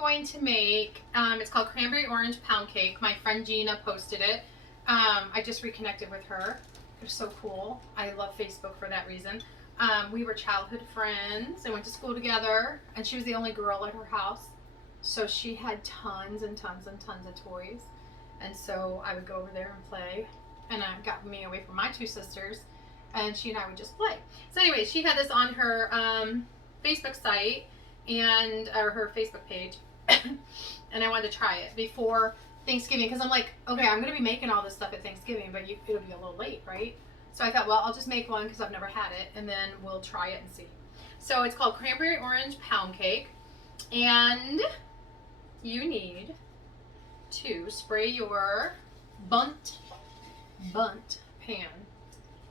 going to make, it's called Cranberry Orange Pound Cake. My friend Gina posted it. I just reconnected with her. They're so cool. I love Facebook for that reason. We were childhood friends and went to school together, and she was the only girl at her house. So she had tons and tons and tons of toys. And so I would go over there and play, and it got me away from my two sisters, and she and I would just play. So anyway, she had this on her Facebook site or her Facebook page, and I wanted to try it before Thanksgiving, because I'm like, okay, I'm going to be making all this stuff at Thanksgiving, but it'll be a little late, right? So I thought, well, I'll just make one because I've never had it, and then we'll try it and see. So it's called Cranberry Orange Pound Cake, and you need to spray your bunt pan.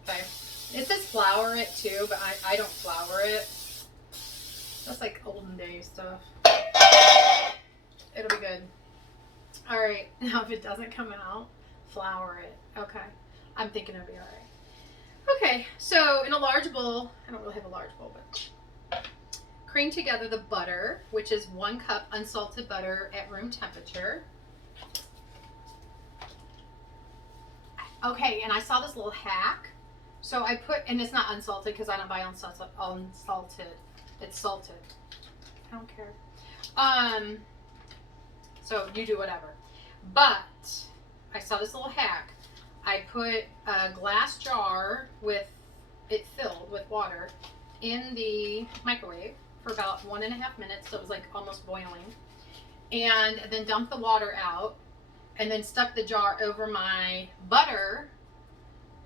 Okay. It says flour it too, but I don't flour it. That's like olden day stuff. It'll be good. All right. Now if it doesn't come out, flour it. Okay. I'm thinking it'll be all right. Okay. So in a large bowl, I don't really have a large bowl, but cream together the butter, which is 1 cup unsalted butter at room temperature. Okay, and I saw this little hack. So I put, and it's not unsalted because I don't buy unsalted. It's salted. I don't care. So you do whatever. But I saw this little hack. I put a glass jar with it filled with water in the microwave for about 1.5 minutes, so it was like almost boiling, and then dumped the water out, and then stuck the jar over my butter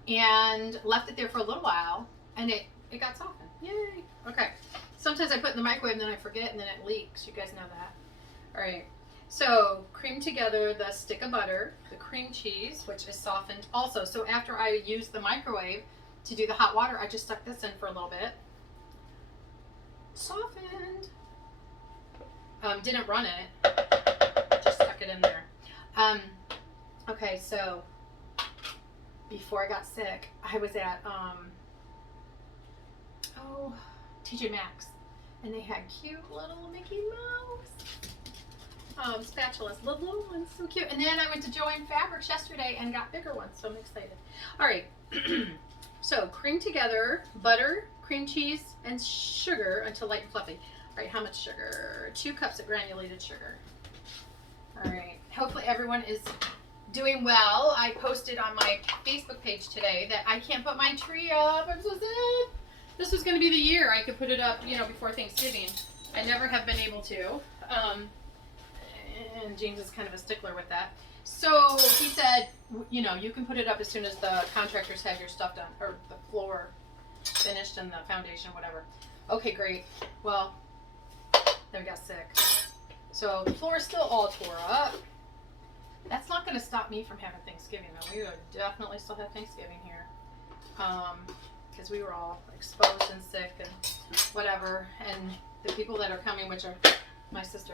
and left it there for a little while, and it got softened. Yay! Okay. Sometimes I put it in the microwave and then I forget and then it leaks. You guys know that. All right. So cream together the stick of butter, the cream cheese, which is softened also. So after I used the microwave to do the hot water, I just stuck this in for a little bit. Softened. Didn't run it. Just stuck it in there. Okay, so before I got sick, I was at TJ Maxx, and they had cute little Mickey Mouse spatulas, little ones, so cute. And then I went to Joann Fabrics yesterday and got bigger ones, so I'm excited. All right, so cream together butter, cream cheese, and sugar until light and fluffy. All right, how much sugar? 2 cups of granulated sugar. All right, hopefully everyone is doing well. I posted on my Facebook page today that I can't put my tree up. I'm so sad. This was going to be the year I could put it up, before Thanksgiving. I never have been able to. And James is kind of a stickler with that. So he said, you can put it up as soon as the contractors have your stuff done, or the floor finished and the foundation, whatever. Okay, great. Well, then we got sick. So the floor is still all tore up. That's not going to stop me from having Thanksgiving, though. We would definitely still have Thanksgiving here. Because we were all exposed and sick and whatever. And the people that are coming, which are my sister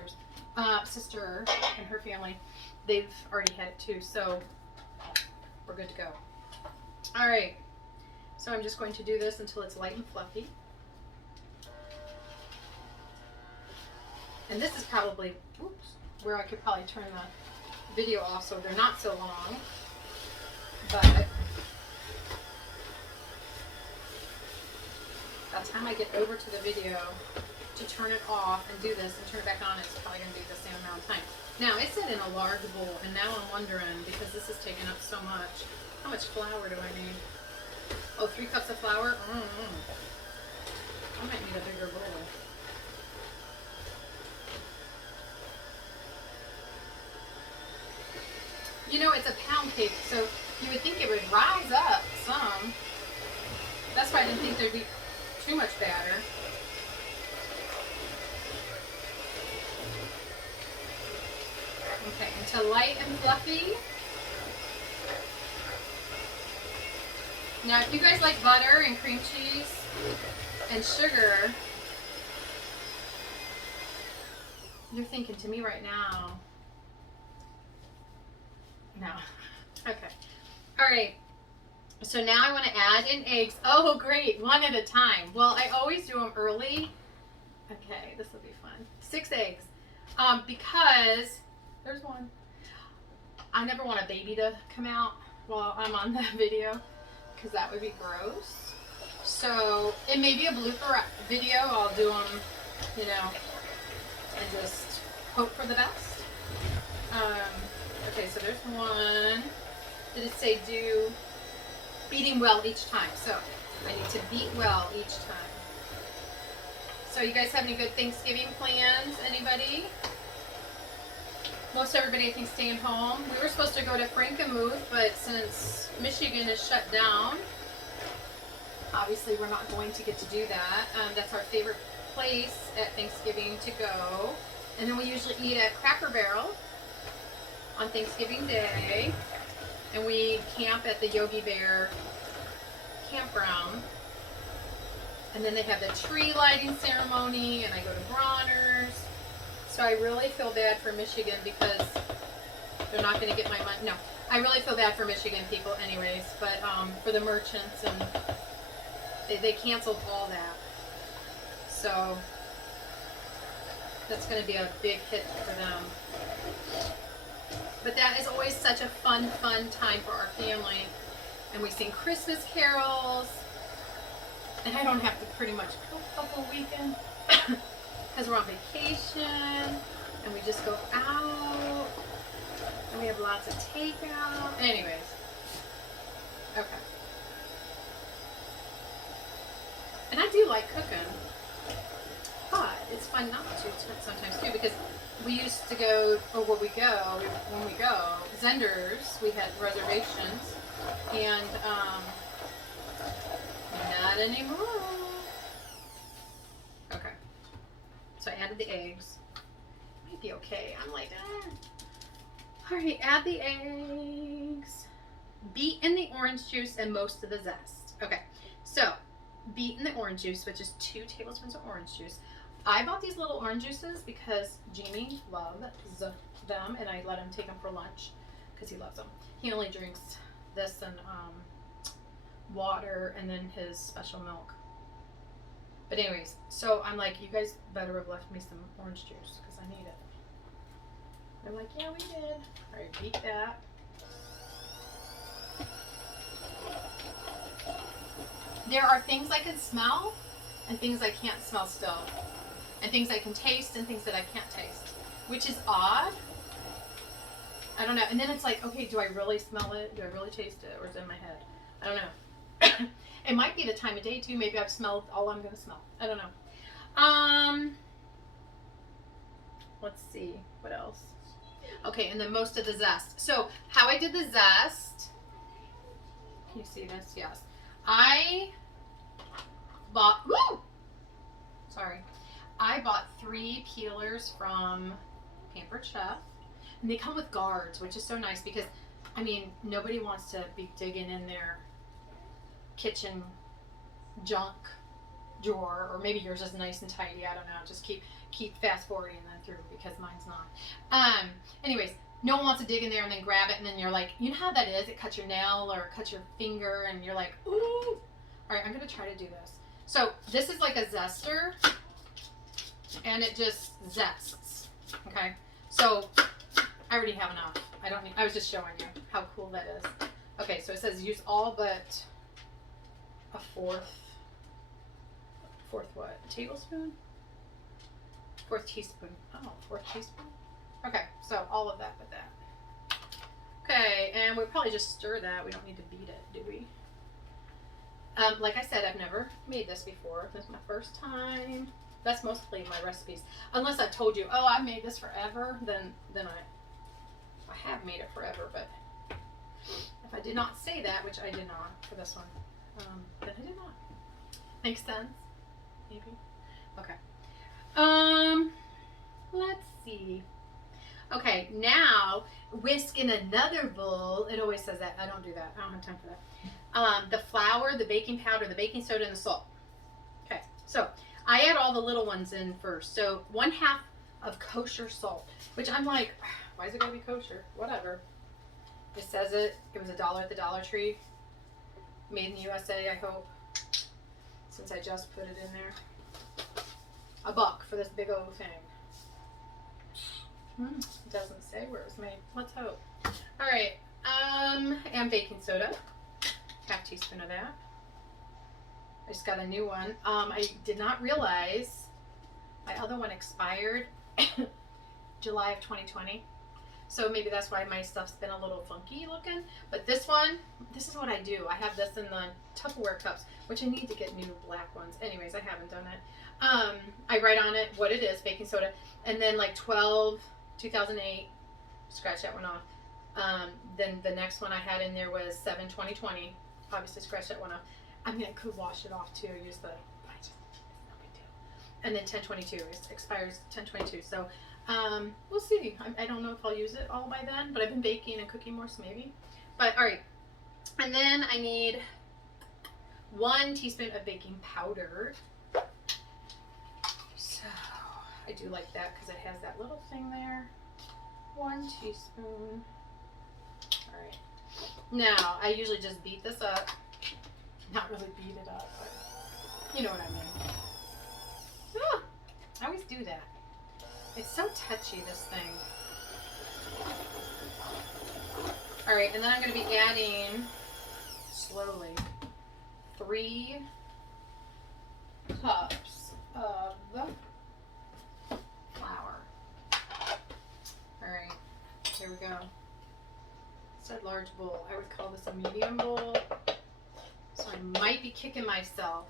and her family, they've already had it too. So we're good to go. All right. So I'm just going to do this until it's light and fluffy. And this is probably, where I could probably turn the video off so they're not so long. But by the time I get over to the video to turn it off and do this and turn it back on, it's probably going to be the same amount of time. Now, it said in a large bowl, and now I'm wondering, because this is taking up so much, how much flour do I need? Oh, 3 cups of flour? I might need a bigger bowl. It's a pound cake, so you would think it would rise up some. That's why I didn't think there'd be too much batter. Okay, until light and fluffy. Now, if you guys like butter and cream cheese and sugar, you're thinking to me right now, no. Okay. All right. So now I want to add in eggs. Oh, great. 1 at a time. Well, I always do them early. Okay, this will be fun. 6 eggs. Because there's one. I never want a baby to come out while I'm on the video because that would be gross. So it may be a blooper video. I'll do them, you know, and just hope for the best. Okay, so there's one. Did it say do beating well each time? So I need to beat well each time. So you guys have any good Thanksgiving plans? Anybody? Most everybody, I think, staying home. We were supposed to go to Frankenmuth, but since Michigan is shut down, obviously we're not going to get to do that. That's our favorite place at Thanksgiving to go. And then we usually eat at Cracker Barrel on Thanksgiving Day. And we camp at the Yogi Bear campground. And then they have the tree lighting ceremony, and I go to Bronner's. So I really feel bad for Michigan because they're not going to get my money. No, I really feel bad for Michigan people anyways, but for the merchants, and they canceled all that. So that's going to be a big hit for them. But that is always such a fun time for our family. And we sing Christmas carols. And I don't have to pretty much cook the whole weekend because we're on vacation and we just go out and we have lots of takeout. Anyways, okay. And I do like cooking, but it's fun not to sometimes too, because we used to go, or when we go, Zenders, we had reservations, and not anymore. Okay. So I added the eggs. Might be okay. I'm like, Alright, add the eggs. Beat in the orange juice and most of the zest. Okay. So, beat in the orange juice, which is 2 tablespoons of orange juice. I bought these little orange juices because Jamie loves them, and I let him take them for lunch because he loves them. He only drinks this and water and then his special milk. But anyways, so I'm like, you guys better have left me some orange juice because I need it. They're like, yeah, we did. Alright, beat that. There are things I can smell and things I can't smell still. And things I can taste and things that I can't taste. Which is odd. I don't know. And then it's like, okay, do I really smell it? Do I really taste it? Or is it in my head? I don't know. It might be the time of day too. Maybe I've smelled all I'm going to smell. I don't know. Let's see. What else? Okay, and then most of the zest. So, how I did the zest. Can you see this? Yes. I bought... Woo! Sorry. I bought 3 peelers from Pampered Chef. And they come with guards, which is so nice because, I mean, nobody wants to be digging in their kitchen junk drawer, or maybe yours is nice and tidy. I don't know. Just keep fast forwarding then through because mine's not. Anyways, no one wants to dig in there and then grab it, and then you're like, you know how that is? It cuts your nail or cuts your finger, and you're like, ooh. All right, I'm gonna try to do this. So this is like a zester, and it just zests. Okay, so I already have enough. I don't need. I was just showing you how cool that is. Okay, so it says use all but a fourth what? Tablespoon? 4th teaspoon. Oh, 4th teaspoon? Okay, so all of that but that. Okay, and we'll probably just stir that. We don't need to beat it, do we? Like I said, I've never made this before. This is my first time. That's mostly my recipes. Unless I've told you, oh, I've made this forever, then I have made it forever, but if I did not say that, which I did not for this one, then I did not. Makes sense? Maybe? Okay. Let's see. Okay, now whisk in another bowl. It always says that. I don't do that. I don't have time for that. The flour, the baking powder, the baking soda, and the salt. Okay, so I add all the little ones in first. So 1/2 of kosher salt, which I'm like, why is it gotta be kosher? Whatever. It says it. It was $1 at the Dollar Tree. Made in the USA, I hope. Since I just put it in there. $1 for this big old thing. It doesn't say where it was made. Let's hope. All right. And baking soda. Half teaspoon of that. I just got a new one. I did not realize my other one expired July of 2020. So maybe that's why my stuff's been a little funky looking. But this one, this is what I do. I have this in the Tupperware cups, which I need to get new black ones. Anyways, I haven't done it. I write on it what it is, baking soda. And then like 2008, scratch that one off. Then the next one I had in there was 7/2020. Obviously scratch that one off. I mean, I could wash it off too. Use the, it's no big deal. And then 10/22, it expires 10/22. So we'll see. I don't know if I'll use it all by then, but I've been baking and cooking more, so maybe. But all right. And then I need 1 teaspoon of baking powder. So I do like that because it has that little thing there. 1 teaspoon. All right. Now, I usually just beat this up. Not really beat it up, but you know what I mean. Ah, I always do that. It's so touchy, this thing. All right, and then I'm going to be adding, slowly, 3 cups of flour. All right, here we go. It said large bowl. I would call this a medium bowl. So I might be kicking myself.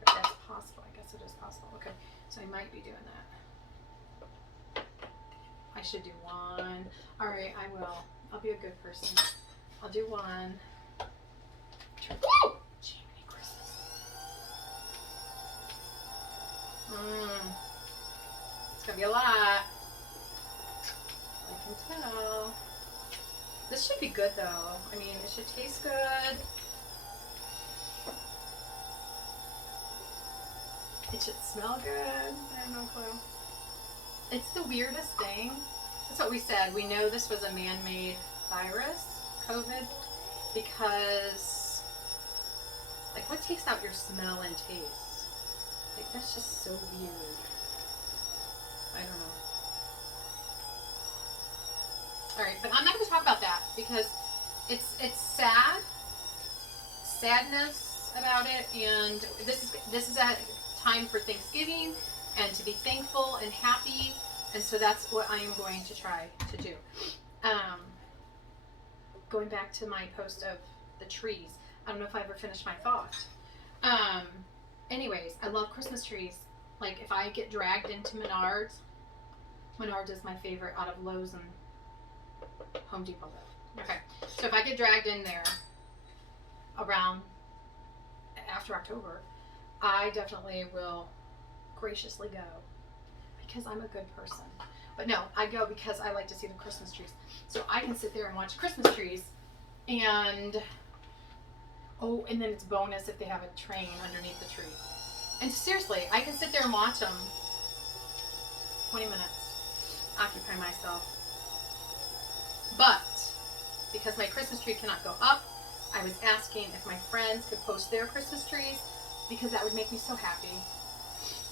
If that's possible. I guess it is possible. Okay, so I might be doing that. I should do 1. All right, I will. I'll be a good person. I'll do 1. Jiminy Christmas. It's gonna be a lot. I can tell. This should be good though. I mean, it should taste good. It should smell good. I have no clue. It's the weirdest thing. That's what we said. We know this was a man-made virus, COVID, because, like, what takes out your smell and taste? Like, that's just so weird. I don't know. All right, but I'm not going to talk about that because it's sad, sadness about it, and this is a time for Thanksgiving and to be thankful and happy, and so that's what I am going to try to do. Going back to my post of the trees, I don't know if I ever finished my thought. Anyways, I love Christmas trees. Like, if I get dragged into Menards is my favorite out of Lowe's and Home Depot though. Okay, so if I get dragged in there around after October, I definitely will graciously go because I'm a good person. But no, I go because I like to see the Christmas trees. So I can sit there and watch Christmas trees, and oh, and then it's bonus if they have a train underneath the tree. And seriously, I can sit there and watch them 20 minutes, occupy myself. But because my Christmas tree cannot go up, I was asking if my friends could post their Christmas trees because that would make me so happy.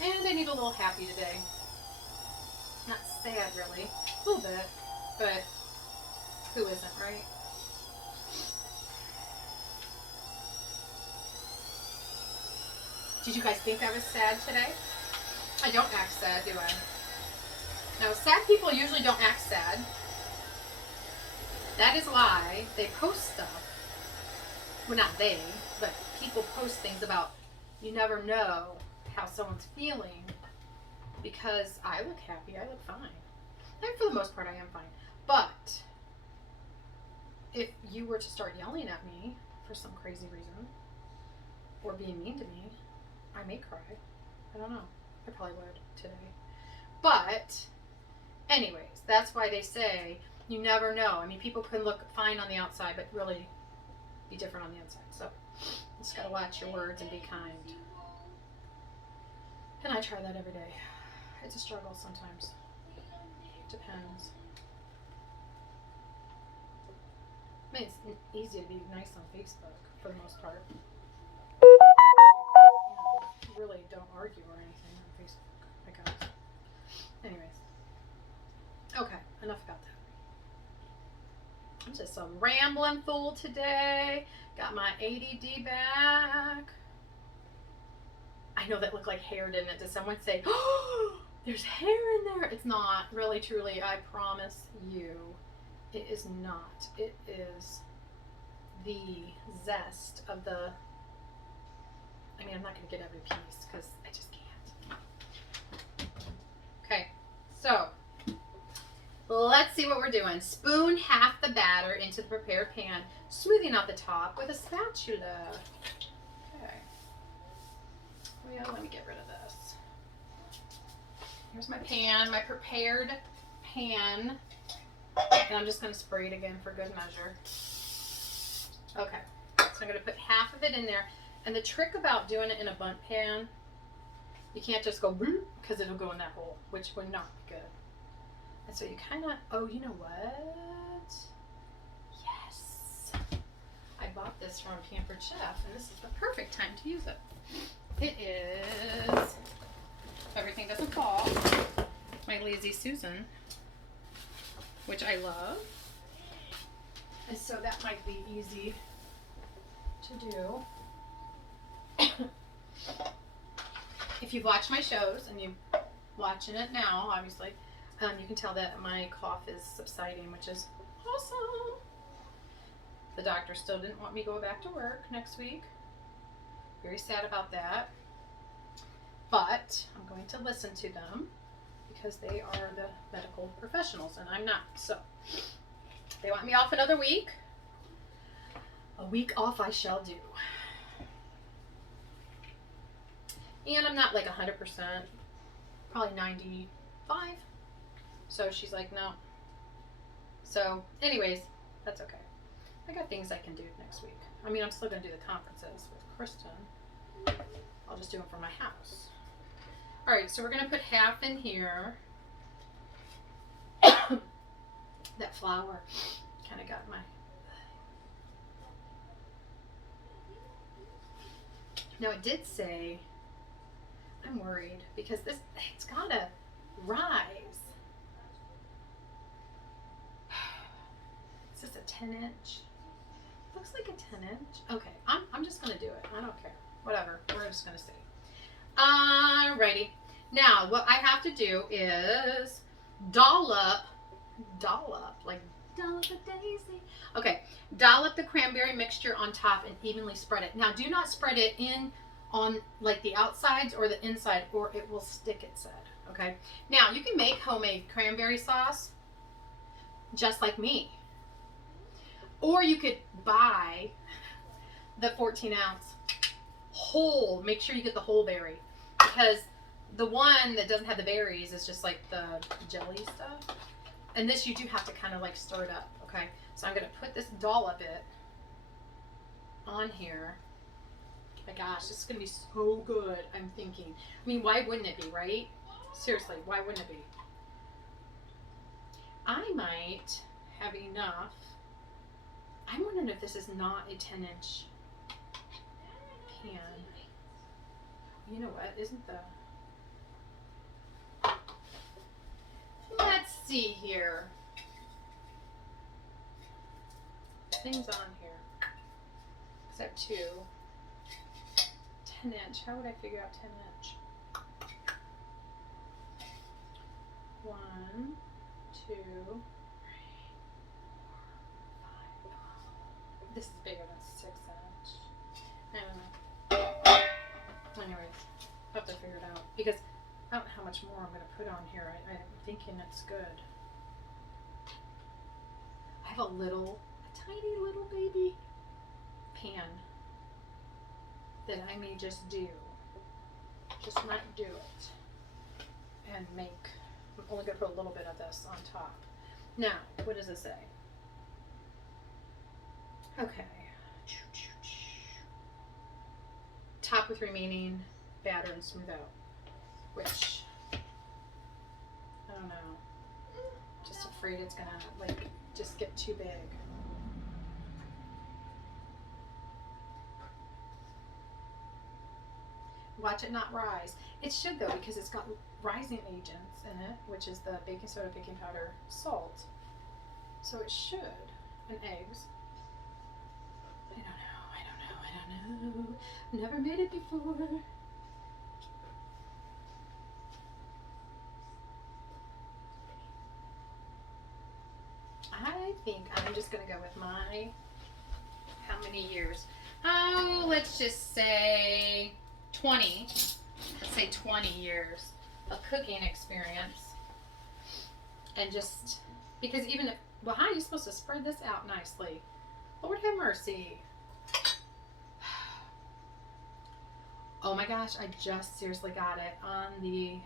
And I need a little happy today. Not sad really, a little bit, but who isn't, right? Did you guys think I was sad today? I don't act sad, do I? Now, sad people usually don't act sad. That is why they post stuff. Well, not they, but people post things about you never know how someone's feeling because I look happy, I look fine. And for the most part, I am fine. But if you were to start yelling at me for some crazy reason or being mean to me, I may cry. I don't know. I probably would today. But anyways, that's why they say you never know. I mean, people can look fine on the outside, but really be different on the inside. So you just gotta watch your words and be kind. And I try that every day. It's a struggle sometimes. Depends. I mean, it's easy to be nice on Facebook for the most part. You really don't argue or anything on Facebook, I guess. Anyways. enough about that. I'm just some rambling fool today. Got my ADD back. I know that looked like hair, didn't it? Did someone say, oh, there's hair in there? It's not. Really, truly, I promise you, it is not. It is the zest of the, I mean, I'm not going to get every piece because I just can't. Okay, so let's see what we're doing. Spoon half the batter into the prepared pan, smoothing out the top with a spatula. Okay. Well, let me get rid of this. Here's my pan, my prepared pan. And I'm just going to spray it again for good measure. Okay, so I'm going to put half of it in there. And the trick about doing it in a bundt pan, you can't just go because it'll go in that hole, which would not be good. And so you kind of, oh, you know what? Yes. I bought this from Pampered Chef, and this is the perfect time to use it. It is, if everything doesn't fall, my Lazy Susan, which I love. And so that might be easy to do. If you've watched my shows, and you're watching it now, obviously, you can tell that my cough is subsiding, which is awesome. The doctor still didn't want me to go back to work next week. Very sad about that. But I'm going to listen to them because they are the medical professionals and I'm not. So they want me off another week. A week off I shall do. And I'm not like 100%, probably 95. So she's like, no. So anyways, that's okay. I got things I can do next week. I mean, I'm still going to do the conferences with Kristen. I'll just do them from my house. All right, so we're going to put half in here. That flour kind of got my... Now it did say, I'm worried because this, it's got to rise. Is this a 10 inch? Looks like a 10 inch. Okay, I'm just going to do it. I don't care. Whatever. We're just going to see. Alrighty. Now, what I have to do is dollop, like dollop a daisy. Okay, dollop the cranberry mixture on top and evenly spread it. Now, do not spread it in on like the outsides or the inside or it will stick, it said. Okay, now you can make homemade cranberry sauce just like me. Or you could buy the 14-ounce whole. Make sure you get the whole berry because the one that doesn't have the berries is just like the jelly stuff. And this you do have to kind of like stir it up. Okay, so I'm going to put this dollop it on here. My gosh, this is going to be so good, I'm thinking. I mean, why wouldn't it be, right? Seriously, why wouldn't it be? I might have enough. I'm wondering if this is not a 10-inch pan. You know what? Isn't the... Let's see here. Things on here. Except 2. 10-inch. How would I figure out 10-inch? 1, 2, 3, 4, 5. This is bigger than 6-inch. I don't know. Anyways, I'll have to figure it out because I don't know how much more I'm going to put on here. I'm thinking it's good. I have a tiny little baby pan that I may just not do it and make. I'm only going to put a little bit of this on top. Now, what does it say? Okay. Top with remaining batter and smooth out. Which, I don't know. Just afraid it's gonna like just get too big. Watch it not rise. It should though because it's got rising agents in it, which is the baking soda, baking powder, salt. So it should, and eggs. I don't know. Never made it before. I think I'm just gonna go with my, how many years? Oh, let's just say 20. Let's say 20 years of cooking experience. And just, because even if, well, how are you supposed to spread this out nicely? Lord have mercy. Oh my gosh, I just seriously got it on the,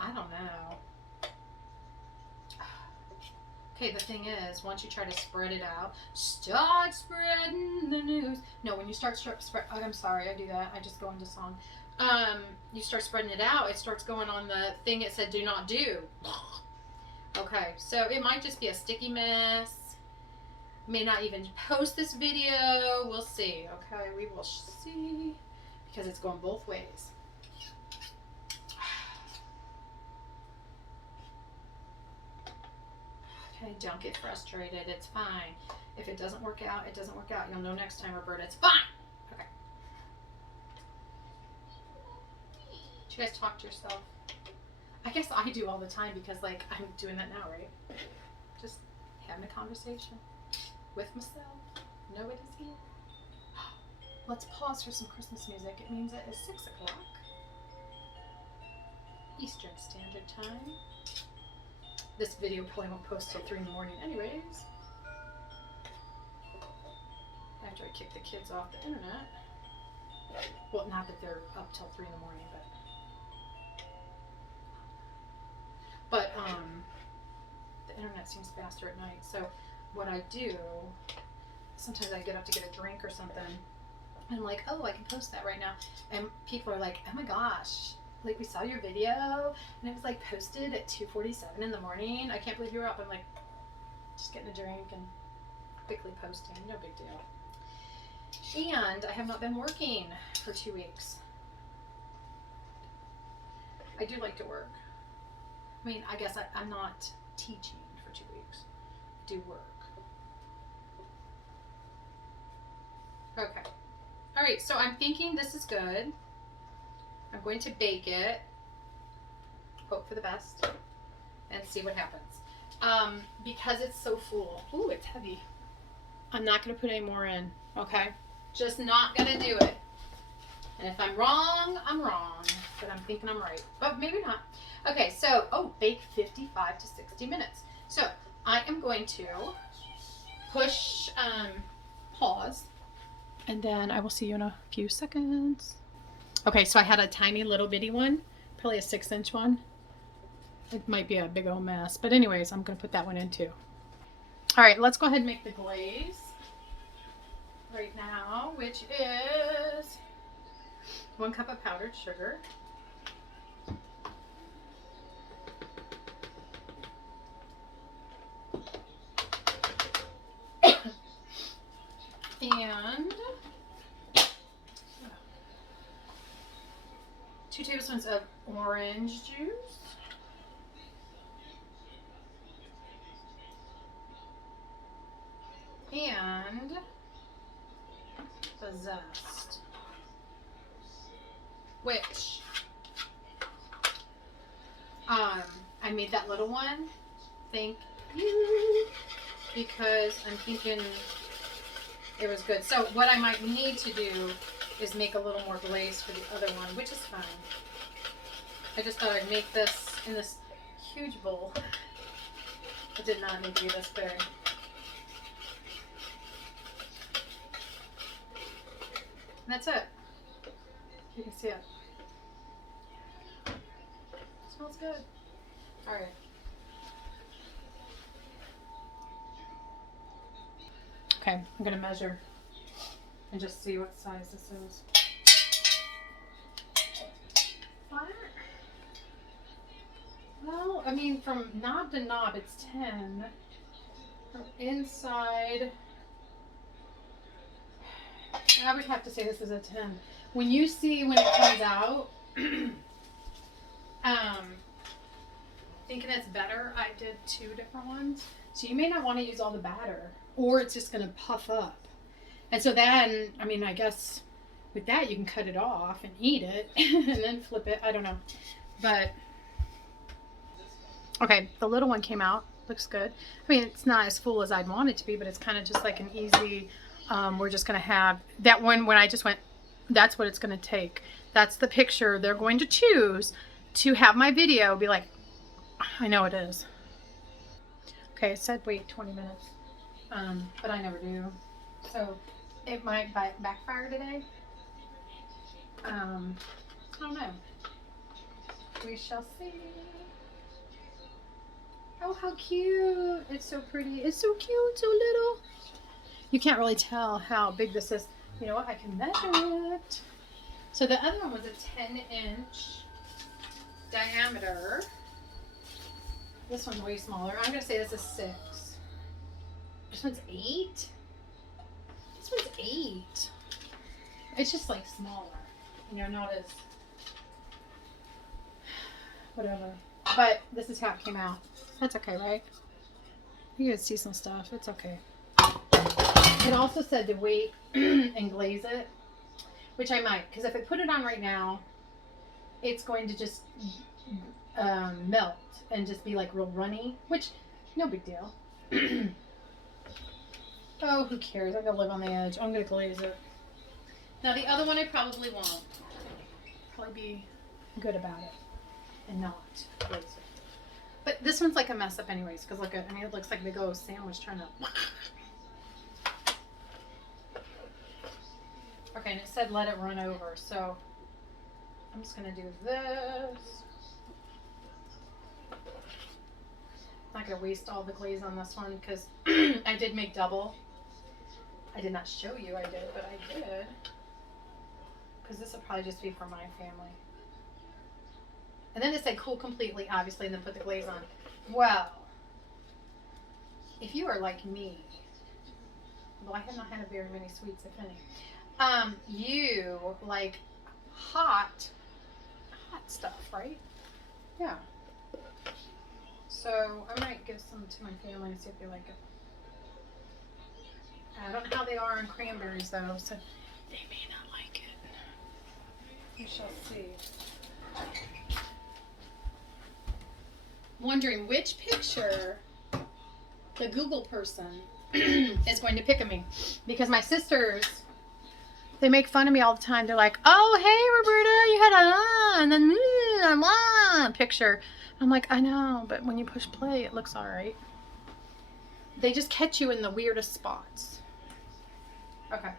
I don't know. Okay, the thing is, once you try to spread it out, start spreading the news. No, when you start spread, I'm sorry, I do that. I just go into song. You start spreading it out, it starts going on the thing it said do not do. Okay, so it might just be a sticky mess. May not even post this video. We'll see. Okay, we will see, because it's going both ways. Okay, don't get frustrated. It's fine. If it doesn't work out, it doesn't work out. You'll know next time, Roberta. It's fine. Okay. Did you guys talk to yourself? I guess I do all the time because, like, I'm doing that now, right? Just having a conversation with myself. Nobody's here. Let's pause for some Christmas music. It means it is 6 o'clock Eastern Standard Time. This video probably won't post till 3 in the morning anyways. After I kick the kids off the internet. Well, not that they're up till 3 in the morning, but the internet seems faster at night. So what I do, sometimes I get up to get a drink or something, and I'm like, oh, I can post that right now. And people are like, oh my gosh, like, we saw your video and it was like posted at 2:47 in the morning. I can't believe you were up. I'm like, just getting a drink and quickly posting, no big deal. And I have not been working for 2 weeks. I do like to work. I mean, I guess I'm not teaching for 2 weeks. I do work. Okay. All right, so I'm thinking this is good. I'm going to bake it, hope for the best, and see what happens. Because it's so full. Ooh, it's heavy. I'm not going to put any more in, okay? Just not going to do it. And if I'm wrong, I'm wrong. But I'm thinking I'm right. But maybe not. Okay, so, bake 55 to 60 minutes. So, I am going to push pause. And then I will see you in a few seconds. Okay, so I had a tiny little bitty one, probably a 6-inch one. It might be a big old mess, but anyways, I'm gonna put that one in too. All right, let's go ahead and make the glaze right now, which is 1 cup of powdered sugar. And 2 tablespoons of orange juice. And the zest, which I made that little one, thank you, because I'm thinking it was good. So what I might need to do is make a little more glaze for the other one, which is fine. I just thought I'd make this in this huge bowl. It did not need to be this big. And that's it. You can see it. Smells good. All right. Okay, I'm gonna measure and just see what size this is. What? Well, I mean, from knob to knob, it's 10. From inside, I would have to say this is a 10. When you see when it comes out, Thinking it's better, I did 2 different ones. So you may not want to use all the batter, or it's just going to puff up. And so then, I mean, I guess with that you can cut it off and eat it and then flip it. I don't know. But, okay, the little one came out. Looks good. I mean, it's not as full as I'd want it to be, but it's kind of just like an easy, we're just going to have, that one when I just went, that's what it's going to take. That's the picture they're going to choose to have my video be like, I know it is. Okay, it said wait 20 minutes, but I never do. So it might backfire today. I don't know. We shall see. Oh, how cute. It's so pretty. It's so cute, so little. You can't really tell how big this is. You know what? I can measure it. So the other one was a 10-inch diameter. This one's way smaller. I'm going to say this is 6. This one's 8. This one's 8. It's just like smaller. You know, not as... whatever. But this is how it came out. That's okay, right? You can see some stuff. It's okay. It also said to wait and glaze it, which I might. Because if I put it on right now, it's going to just melt and just be like real runny, which no big deal. Oh, who cares? I'm gonna live on the edge. I'm gonna glaze it. Now the other one I probably won't. Probably be good about it and not glaze it. But this one's like a mess up anyways, because look at, I mean, it looks like a big old sandwich trying to. Okay, and it said let it run over, so I'm just gonna do this. I'm not going to waste all the glaze on this one because I did make double. I did not show you I did, but I did. Because this will probably just be for my family. And then it said cool completely, obviously, and then put the glaze on. Well, if you are like me, well, I have not had very many sweets, if any. You like hot stuff, right? Yeah. So I might give some to my family and see if they like it. I don't know how they are on cranberries though, so they may not like it. We shall see. Wondering which picture the Google person is going to pick of me. Because my sisters, they make fun of me all the time. They're like, oh, hey, Roberta, you had and then picture. I'm like, I know, but when you push play, it looks all right. They just catch you in the weirdest spots. Okay.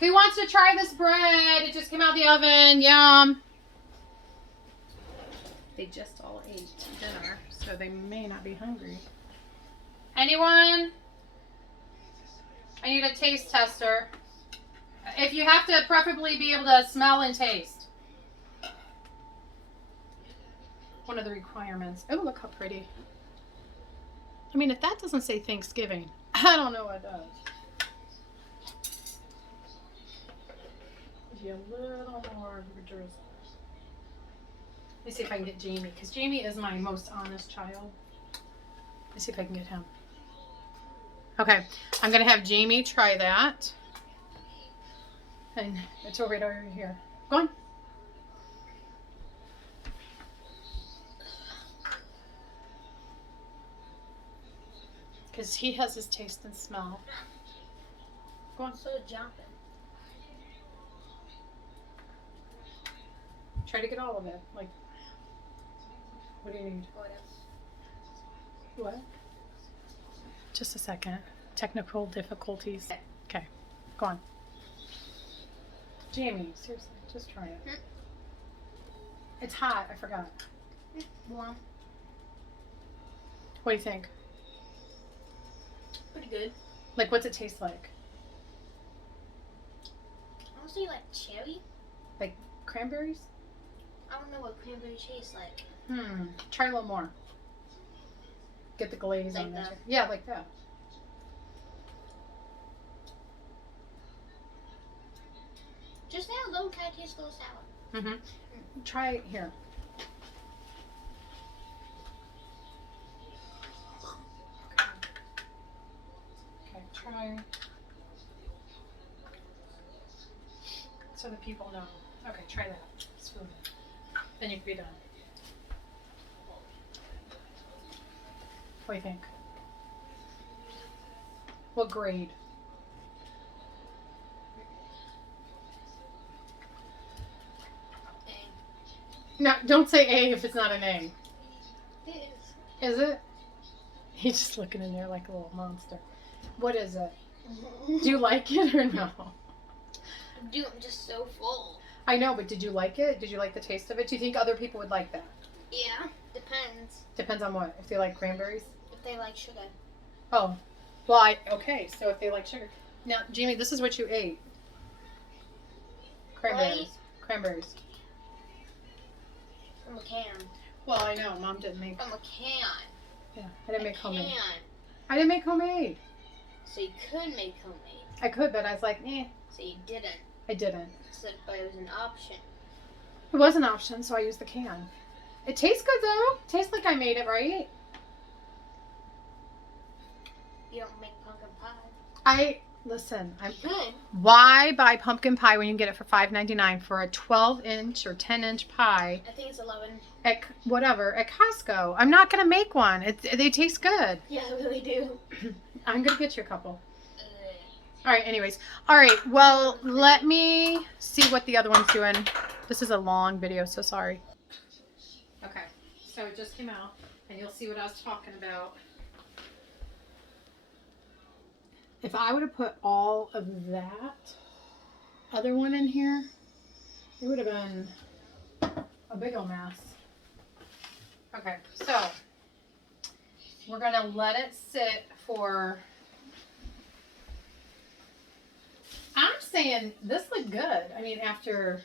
Who wants to try this bread? It just came out of the oven. Yum. They just all ate dinner, so they may not be hungry. Anyone? I need a taste tester. If you have to, preferably be able to smell and taste. One of the requirements. Oh, look how pretty. I mean, if that doesn't say Thanksgiving, I don't know what does. Give you a little more drizzle. Let me see if I can get Jamie, because Jamie is my most honest child. Let me see if I can get him. Okay, I'm going to have Jamie try that. And it's right over here. Go on. Because he has his taste and smell. Go on. So jumping. Try to get all of it. Like, what do you need? What? Just a second. Technical difficulties. Okay. Go on. Jamie, seriously, just try it. It's hot. I forgot. Warm. What do you think? Pretty good. Like, what's it taste like? Honestly, like cherry. Like cranberries? I don't know what cranberry tastes like. Try a little more. Get the glaze Like on there. that? Yeah, like that. Just now alone kind of tastes a little sour. Mm-hmm. Try it here. Okay, try. So that people know. Okay, try that. Spoon it. Then you can be done. What do you think? What grade? A. No, don't say A if it's not an A. It is. Is it? He's just looking in there like a little monster. What is it? Do you like it or no? Dude, I'm just so full. I know, but did you like it? Did you like the taste of it? Do you think other people would like that? Yeah, depends. Depends on what. If they like cranberries? If they like sugar. Oh. Well, okay, so if they like sugar. Now, Jamie, this is what you ate. Cranberries. Right? Cranberries. From a can. Well, I know. Mom didn't make. From a can. Yeah, I didn't make homemade. Can. I didn't make homemade. So you could make homemade. I could, but I was like, eh. So you didn't. I didn't. So, but it was an option. It was an option, so I used the can. It tastes good though. Tastes like I made it, right? You don't make pumpkin pie. I'm. You could. Why buy pumpkin pie when you can get it for $5.99 for a 12-inch or 10-inch pie I think it's 11. at Costco? I'm not gonna make one. They taste good. Yeah, I really do. I'm gonna get you a couple. All right. Anyways. All right. Well, let me see what the other one's doing. This is a long video, so sorry. Okay. So it just came out, and you'll see what I was talking about. If I would have put all of that other one in here, it would have been a big old mess. Okay, so we're gonna let it sit for. I'm saying this looked good. I mean, after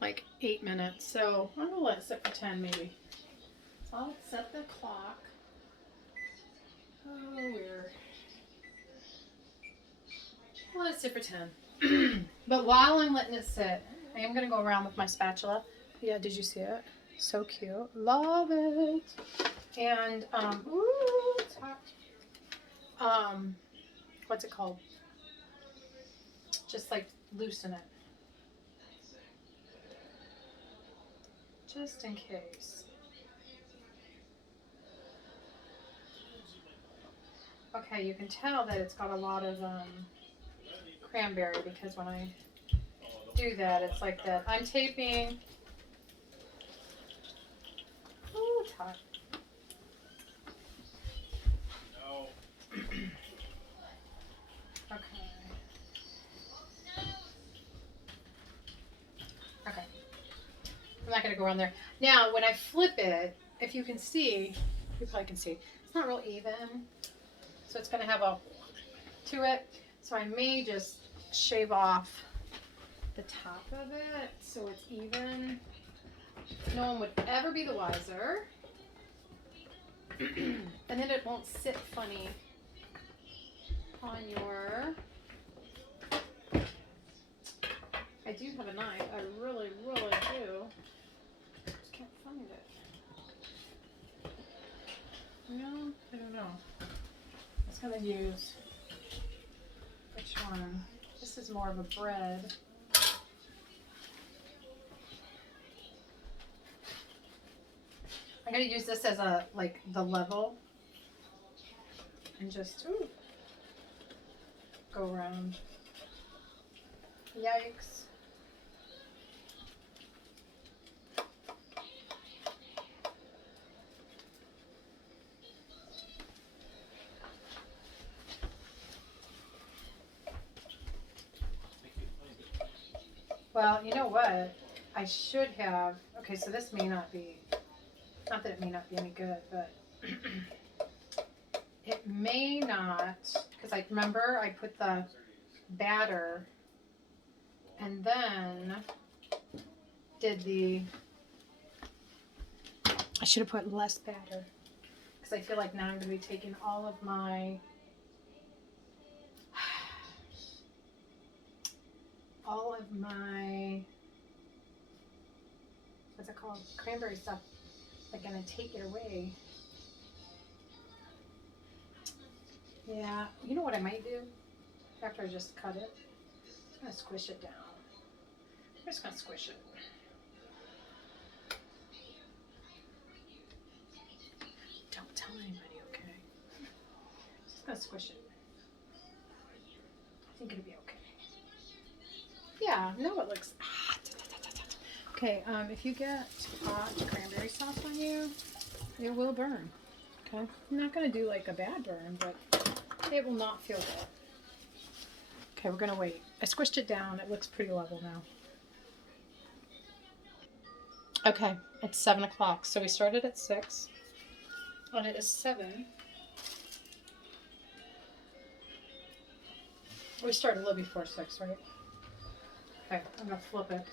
like 8 minutes, so I'm gonna let it sit for 10 maybe. So I'll set the clock. Oh, weird. Let it sit for 10. But while I'm letting it sit, I am going to go around with my spatula. Yeah, did you see it? So cute. Love it. And, ooh, it's hot. What's it called? Just like loosen it. Just in case. Okay, you can tell that it's got a lot of, cranberry because when I do that, it's like that. I'm taping. Ooh, it's hot. No. Okay. Okay. I'm not going to go around there. Now, when I flip it, if you can see, you probably can see, it's not real even. So it's going to have a to it. So I may just shave off the top of it so it's even. No one would ever be the wiser. And then it won't sit funny on your. I do have a knife. I really, really do. Just can't find it. No, I don't know. I was gonna use. Which one? This is more of a bread. I'm gonna use this as a like the level and just go around. Yikes. Well, you know what? I should have. Okay, so this may not be. Not that it may not be any good, but it may not. Because I remember I put the batter and then did the. I should have put less batter. Because I feel like now I'm going to be taking all of my. what's it called? Cranberry stuff. Like gonna take it away. Yeah, you know what I might do? After I just cut it? I'm gonna squish it down. I'm just gonna squish it. Don't tell anybody, okay? Just gonna squish it. I think it'll be okay. Yeah, no, it looks. Okay, if you get hot cranberry sauce on you, it will burn. Okay, I'm not gonna do like a bad burn, but it will not feel good. Okay, we're gonna wait. I squished it down. It looks pretty level now. Okay, it's 7 o'clock. So we started at 6, and it is 7. We started a little before 6, right? Okay, I'm gonna flip it.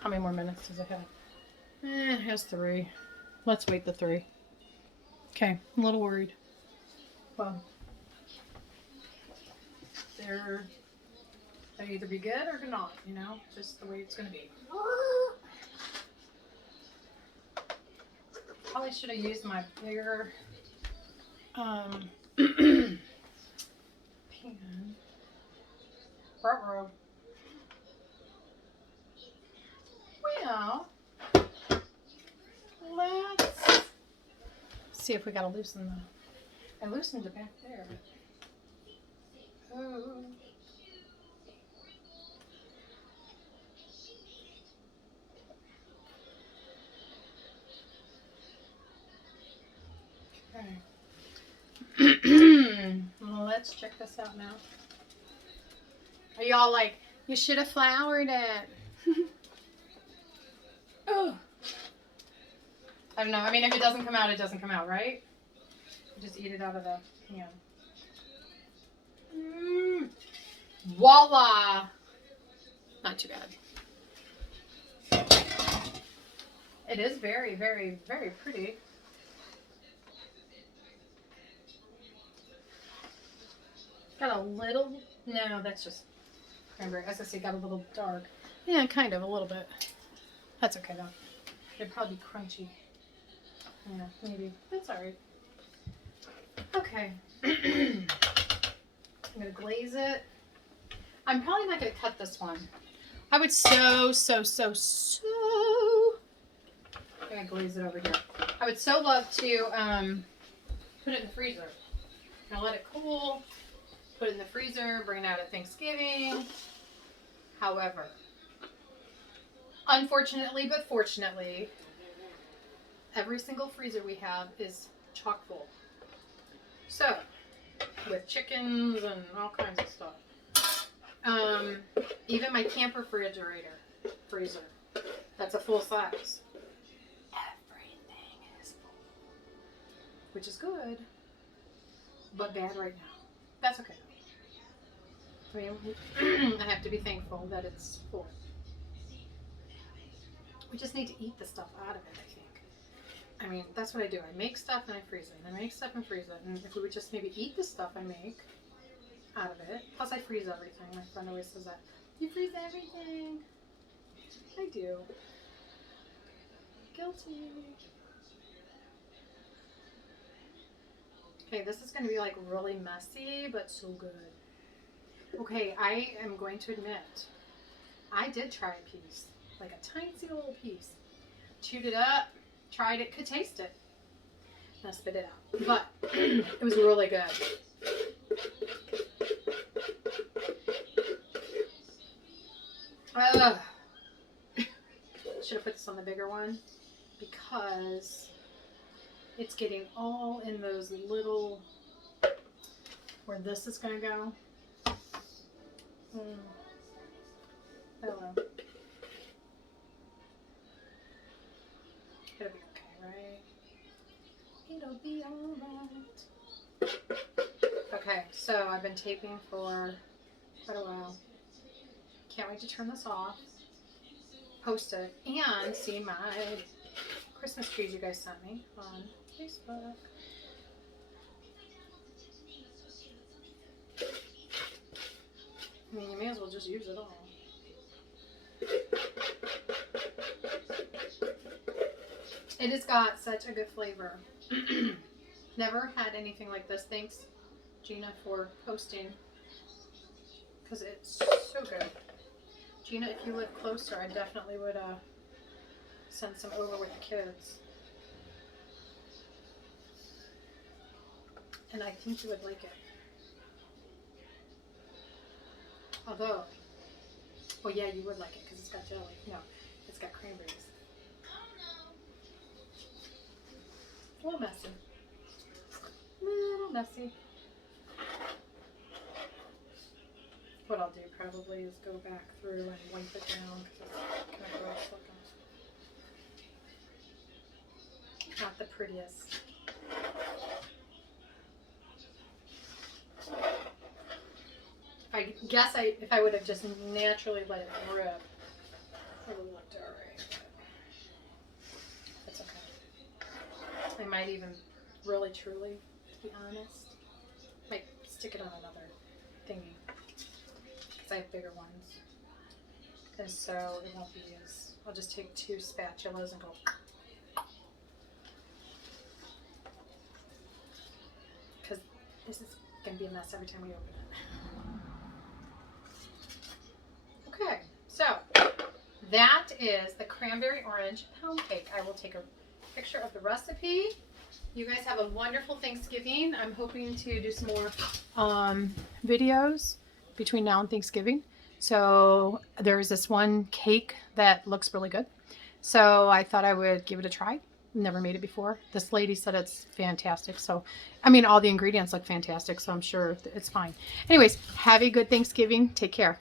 How many more minutes does it have? It has 3. Let's wait the 3. Okay, I'm a little worried. Well, they're either be good or not, you know, just the way it's gonna be. Probably should have used my bigger pan. Ruh-roh. Well, let's see if we gotta loosen the. I loosened it back there. Oh. Okay. Well, let's check this out now. Are y'all like, you should have floured it? Oh. I don't know. I mean, if it doesn't come out, it doesn't come out, right? Just eat it out of the pan. Voila! Not too bad. It is very, very, very pretty. Got a little, no, that's just cranberry. As I say, got a little dark. Yeah, kind of, a little bit. That's okay though. It'd probably be crunchy. Yeah, maybe. That's alright. Okay. I'm gonna glaze it. I'm probably not gonna cut this one. I would so I'm gonna glaze it over here. I would so love to put it in the freezer. Now let it cool, put it in the freezer, bring it out at Thanksgiving. However, unfortunately but fortunately, every single freezer we have is chock full. So, with chickens and all kinds of stuff. Even my camper freezer, that's a full size. Everything is full. Which is good, but bad right now. That's okay. I mean, I have to be thankful that it's full. We just need to eat the stuff out of it, I think. I mean, that's what I do. I make stuff and I freeze it. And I make stuff and freeze it. And if we would just maybe eat the stuff I make out of it. Plus, I freeze everything. My friend always says that. You freeze everything. I do. Guilty. Okay, this is going to be like really messy, but so good. Okay, I am going to admit, I did try a piece. Like a tiny little piece. Chewed it up. Tried it, could taste it. And I spit it out. But it was really good. Should have put this on the bigger one because it's getting all in those little, where this is going to go. I don't know. It'll be okay, right? It'll be alright. Okay, so I've been taping for quite a while. Can't wait to turn this off, post it, and see my Christmas trees you guys sent me on Facebook. I mean, you may as well just use it all. It has got such a good flavor. Never had anything like this. Thanks, Gina, for posting. Because it's so good. Gina, if you live closer, I definitely would send some over with the kids. And I think you would like it. Although, well, yeah, you would like it because it's got jelly. No, it's got cranberries. A little messy. A little messy. What I'll do probably is go back through and wipe it down because it's kind of gross looking. Not the prettiest. I guess if I would have just naturally let it rip, it would have looked alright. That's okay. I might even really truly, to be honest, might stick it on another thingy because I have bigger ones. And so it won't be as, I'll just take 2 spatulas and go. Because this is going to be a mess every time we open it. Okay, so that is the cranberry orange pound cake. I will take a picture of the recipe. You guys have a wonderful Thanksgiving. I'm hoping to do some more videos between now and Thanksgiving. So there's this one cake that looks really good. So I thought I would give it a try. Never made it before. This lady said it's fantastic. So, I mean, all the ingredients look fantastic. So I'm sure it's fine. Anyways, have a good Thanksgiving. Take care.